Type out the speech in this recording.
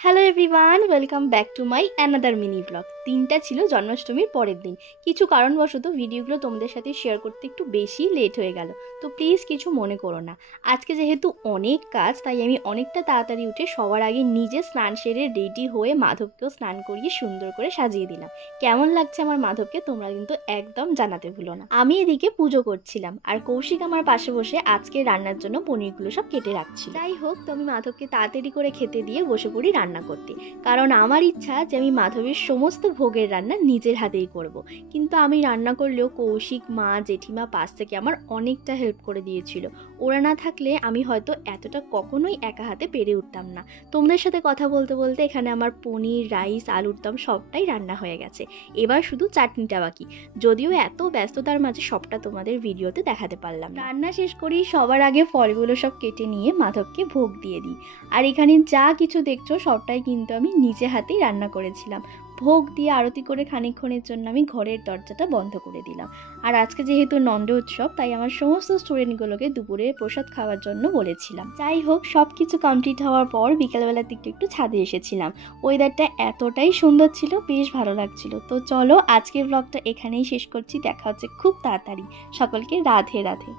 Hello everyone, welcome back to my another mini blog. দিনটা ছিল জন্মাষ্টমীর পরের দিন। কিছু কারণবশত ভিডিওগুলো তোমাদের সাথে শেয়ার করতে একটু বেশি লেট হয়ে গেল, তো প্লিজ কিছু মনে করো না। আজকে যেহেতু অনেক কাজ, তাই আমি অনেকটা তাড়াতাড়ি উঠে সবার আগে নিজে স্নান সেরে রেডি হয়ে মাধবকেও স্নান করিয়ে সুন্দর করে সাজিয়ে দিলাম। কেমন লাগছে আমার মাধবকে তোমরা কিন্তু একদম জানাতে ভুলো না। আমি এদিকে পুজো করছিলাম, আর কৌশিক আমার পাশে বসে আজকে রান্নার জন্য পনিরগুলো সব কেটে রাখছিল। যাই হোক, তো আমি মাধবকে তাড়াতাড়ি করে খেতে দিয়ে বসে পড়ি রান্না করতে, কারণ আমার ইচ্ছা যে আমি মাধবের সমস্ত ভোগের রান্না নিজের হাতেই করব। কিন্তু আমি রান্না করলেও কৌশিক, মা, জেঠিমা পাশ থেকে আমার অনেকটা হেল্প করে দিয়েছিল। ওরা না থাকলে আমি হয়তো এতটা কখনোই একা হাতে পেরে উঠতাম না। তোমাদের সাথে কথা বলতে বলতে এখানে আমার পনির, রাইস, আলুর দম সবটাই রান্না হয়ে গেছে। এবার শুধু চাটনিটা বাকি, যদিও এত ব্যস্ততার মাঝে সবটা তোমাদের ভিডিওতে দেখাতে পারলাম। রান্না শেষ করি সবার আগে ফলগুলো সব কেটে নিয়ে মাধবকে ভোগ দিয়ে দিই। আর এখানে যা কিছু দেখছো সবটাই কিন্তু আমি নিজে হাতেই রান্না করেছিলাম। ভোগ দিয়ে আরতি করে খানিকক্ষণের জন্য আমি ঘরের দরজাটা বন্ধ করে দিলাম। আর আজকে যেহেতু নন্দ উৎসব, তাই আমার সমস্ত স্টুডেন্টগুলোকে দুপুরে প্রসাদ খাওয়ার জন্য বলেছিলাম। যাই হোক, সব কিছু কমপ্লিট হওয়ার পর বিকালবেলার দিকটা একটু ছাদে এসেছিলাম। ওয়েদারটা এতটাই সুন্দর ছিল, বেশ ভালো লাগছিল। তো চলো আজকের ব্লগটা এখানেই শেষ করছি, দেখা হচ্ছে খুব তাড়াতাড়ি। সকলকে রাধে রাধে।